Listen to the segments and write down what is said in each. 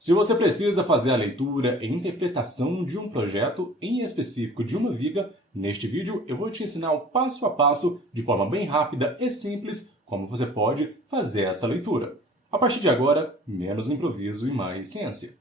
Se você precisa fazer a leitura e interpretação de um projeto, em específico de uma viga, neste vídeo eu vou te ensinar o passo a passo, de forma bem rápida e simples, como você pode fazer essa leitura. A partir de agora, menos improviso e mais ciência.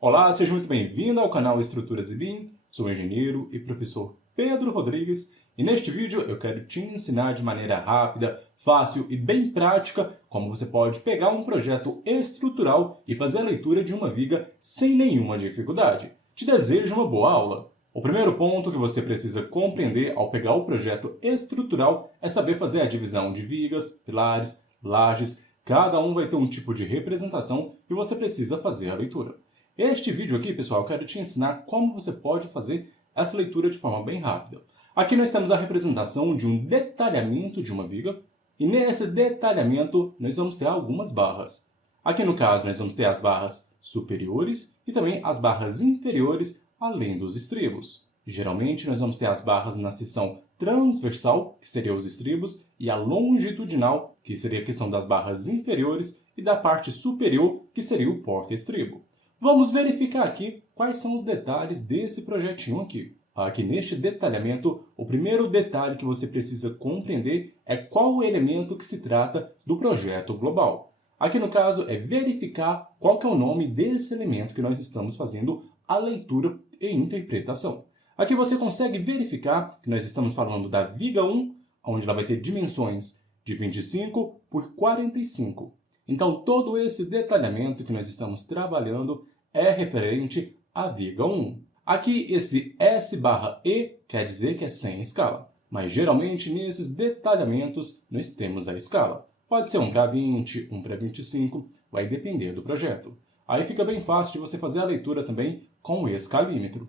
Olá, seja muito bem-vindo ao canal Estruturas e BIM. Sou o engenheiro e professor Pedro Rodrigues e neste vídeo eu quero te ensinar de maneira rápida, fácil e bem prática como você pode pegar um projeto estrutural e fazer a leitura de uma viga sem nenhuma dificuldade. Te desejo uma boa aula! O primeiro ponto que você precisa compreender ao pegar o projeto estrutural é saber fazer a divisão de vigas, pilares, lajes. Cada um vai ter um tipo de representação e você precisa fazer a leitura. Este vídeo aqui, pessoal, eu quero te ensinar como você pode fazer essa leitura de forma bem rápida. Aqui nós temos a representação de um detalhamento de uma viga, e nesse detalhamento nós vamos ter algumas barras. Aqui no caso nós vamos ter as barras superiores e também as barras inferiores, além dos estribos. Geralmente nós vamos ter as barras na seção transversal, que seria os estribos, e a longitudinal, que seria a questão das barras inferiores, e da parte superior, que seria o porta-estribo. Vamos verificar aqui quais são os detalhes desse projetinho aqui. Aqui neste detalhamento, o primeiro detalhe que você precisa compreender é qual o elemento que se trata do projeto global. Aqui no caso é verificar qual que é o nome desse elemento que nós estamos fazendo a leitura e interpretação. Aqui você consegue verificar que nós estamos falando da viga 1, onde ela vai ter dimensões de 25 por 45. Então todo esse detalhamento que nós estamos trabalhando é referente à viga 1. Aqui, esse S/E quer dizer que é sem escala, mas geralmente nesses detalhamentos nós temos a escala. Pode ser um para 20, um para 25, vai depender do projeto. Aí fica bem fácil de você fazer a leitura também com o escalímetro.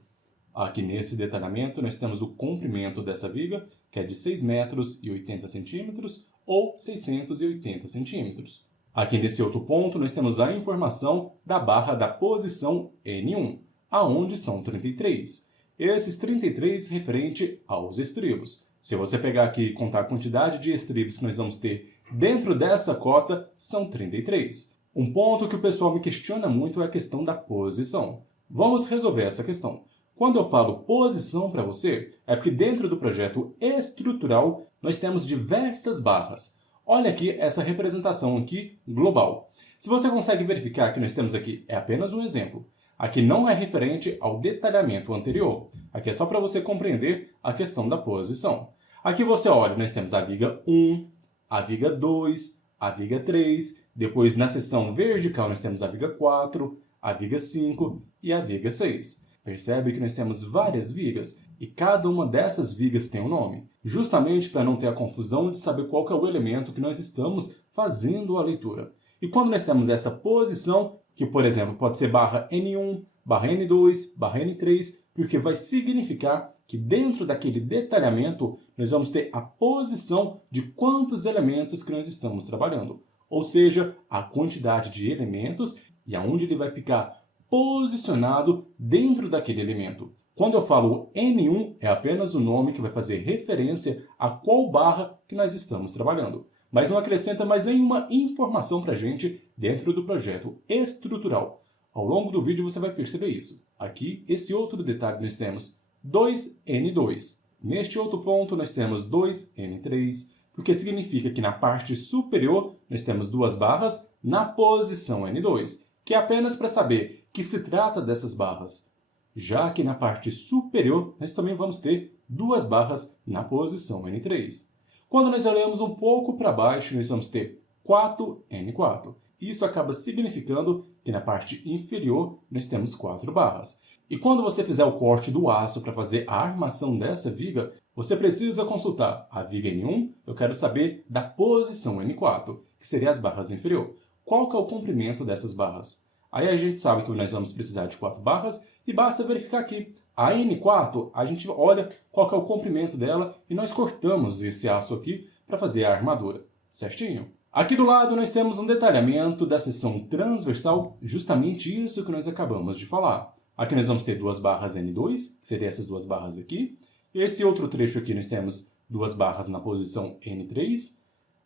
Aqui nesse detalhamento nós temos o comprimento dessa viga, que é de 6 metros e 80 centímetros ou 680 centímetros. Aqui nesse outro ponto nós temos a informação da barra da posição N1. Aonde são 33. Esses 33 referente aos estribos. Se você pegar aqui e contar a quantidade de estribos que nós vamos ter dentro dessa cota, são 33. Um ponto que o pessoal me questiona muito é a questão da posição. Vamos resolver essa questão. Quando eu falo posição para você, é porque dentro do projeto estrutural nós temos diversas barras. Olha aqui essa representação aqui global. Se você consegue verificar que nós temos aqui, é apenas um exemplo. Aqui não é referente ao detalhamento anterior. Aqui é só para você compreender a questão da posição. Aqui você olha, nós temos a viga 1, a viga 2, a viga 3. Depois, na seção vertical, nós temos a viga 4, a viga 5 e a viga 6. Percebe que nós temos várias vigas e cada uma dessas vigas tem um nome. Justamente para não ter a confusão de saber qual que é o elemento que nós estamos fazendo a leitura. E quando nós temos essa posição, que, por exemplo, pode ser barra N1, barra N2, barra N3, porque vai significar que dentro daquele detalhamento nós vamos ter a posição de quantos elementos que nós estamos trabalhando. Ou seja, a quantidade de elementos e aonde ele vai ficar posicionado dentro daquele elemento. Quando eu falo N1, é apenas o nome que vai fazer referência a qual barra que nós estamos trabalhando. Mas não acrescenta mais nenhuma informação para a gente dentro do projeto estrutural. Ao longo do vídeo você vai perceber isso. Aqui, esse outro detalhe nós temos 2N2. Neste outro ponto nós temos 2N3, porque significa que na parte superior nós temos duas barras na posição N2, que é apenas para saber que se trata dessas barras. Já que na parte superior nós também vamos ter duas barras na posição N3. Quando nós olhamos um pouco para baixo, nós vamos ter 4N4. Isso acaba significando que na parte inferior nós temos 4 barras. E quando você fizer o corte do aço para fazer a armação dessa viga, você precisa consultar a viga N1, eu quero saber da posição N4, que seria as barras inferior. Qual que é o comprimento dessas barras? Aí a gente sabe que nós vamos precisar de 4 barras e basta verificar aqui. A N4, a gente olha qual que é o comprimento dela e nós cortamos esse aço aqui para fazer a armadura, certinho? Aqui do lado nós temos um detalhamento da seção transversal, justamente isso que nós acabamos de falar. Aqui nós vamos ter duas barras N2, que seriam essas duas barras aqui. Esse outro trecho aqui nós temos duas barras na posição N3.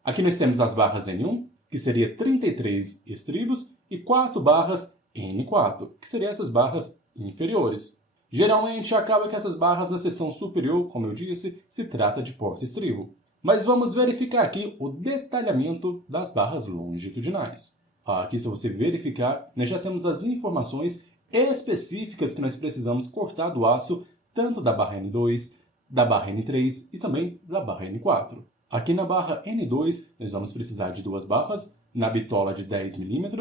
Aqui nós temos as barras N1, que seria 33 estribos, e 4 barras N4, que seriam essas barras inferiores. Geralmente, acaba que essas barras na seção superior, como eu disse, se trata de porta-estribo. Mas vamos verificar aqui o detalhamento das barras longitudinais. Aqui, se você verificar, nós já temos as informações específicas que nós precisamos cortar do aço, tanto da barra N2, da barra N3 e também da barra N4. Aqui na barra N2, nós vamos precisar de 2 barras na bitola de 10 mm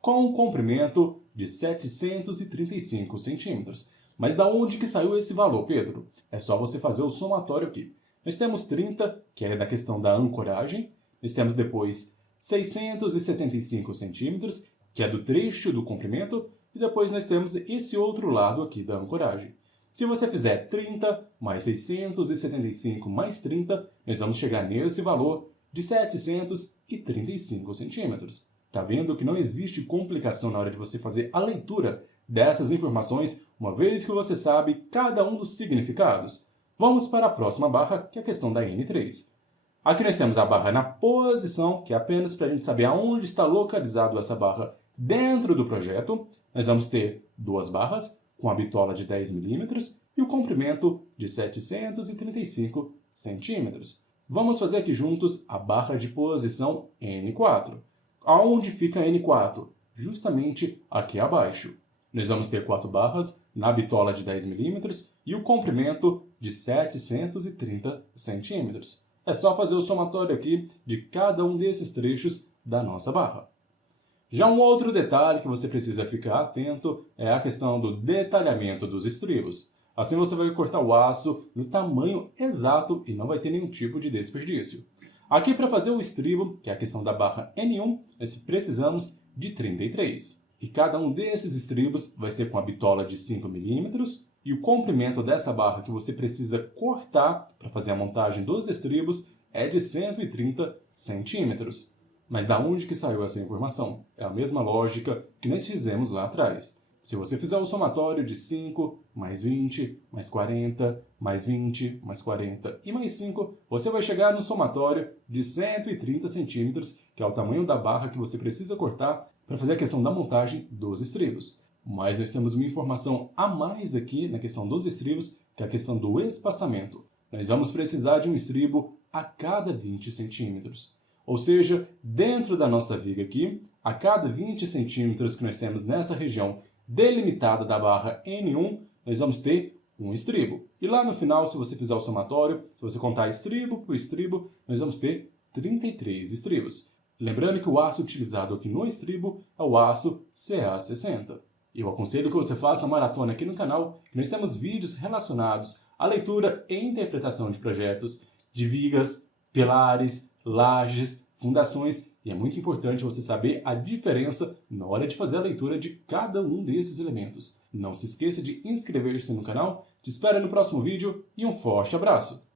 com um comprimento de 735 centímetros. Mas da onde que saiu esse valor, Pedro? É só você fazer o somatório aqui. Nós temos 30, que é da questão da ancoragem. Nós temos depois 675 centímetros, que é do trecho do comprimento. E depois nós temos esse outro lado aqui da ancoragem. Se você fizer 30 mais 675 mais 30, nós vamos chegar nesse valor de 735 centímetros. Tá vendo que não existe complicação na hora de você fazer a leitura dessas informações, uma vez que você sabe cada um dos significados? Vamos para a próxima barra, que é a questão da N3. Aqui nós temos a barra na posição, que é apenas para a gente saber aonde está localizado essa barra dentro do projeto. Nós vamos ter 2 barras com a bitola de 10 mm e o comprimento de 735 centímetros. Vamos fazer aqui juntos a barra de posição N4. Aonde fica N4? Justamente aqui abaixo. Nós vamos ter 4 barras na bitola de 10 mm e o comprimento de 730 centímetros. É só fazer o somatório aqui de cada um desses trechos da nossa barra. Já um outro detalhe que você precisa ficar atento é a questão do detalhamento dos estribos. Assim você vai cortar o aço no tamanho exato e não vai ter nenhum tipo de desperdício. Aqui para fazer o estribo, que é a questão da barra N1, nós precisamos de 33. E cada um desses estribos vai ser com a bitola de 5 mm e o comprimento dessa barra que você precisa cortar para fazer a montagem dos estribos é de 130 centímetros. Mas da onde que saiu essa informação? É a mesma lógica que nós fizemos lá atrás. Se você fizer o somatório de 5, mais 20, mais 40, mais 20, mais 40 e mais 5, você vai chegar no somatório de 130 centímetros, que é o tamanho da barra que você precisa cortar para fazer a questão da montagem dos estribos. Mas nós temos uma informação a mais aqui na questão dos estribos, que é a questão do espaçamento. Nós vamos precisar de um estribo a cada 20 centímetros. Ou seja, dentro da nossa viga aqui, a cada 20 centímetros que nós temos nessa região delimitada da barra N1, nós vamos ter um estribo. E lá no final, se você fizer o somatório, se você contar estribo por estribo, nós vamos ter 33 estribos. Lembrando que o aço utilizado aqui no estribo é o aço CA60. Eu aconselho que você faça a maratona aqui no canal, que nós temos vídeos relacionados à leitura e interpretação de projetos, de vigas, pilares, lajes, fundações, e é muito importante você saber a diferença na hora de fazer a leitura de cada um desses elementos. Não se esqueça de inscrever-se no canal, te espero no próximo vídeo e um forte abraço!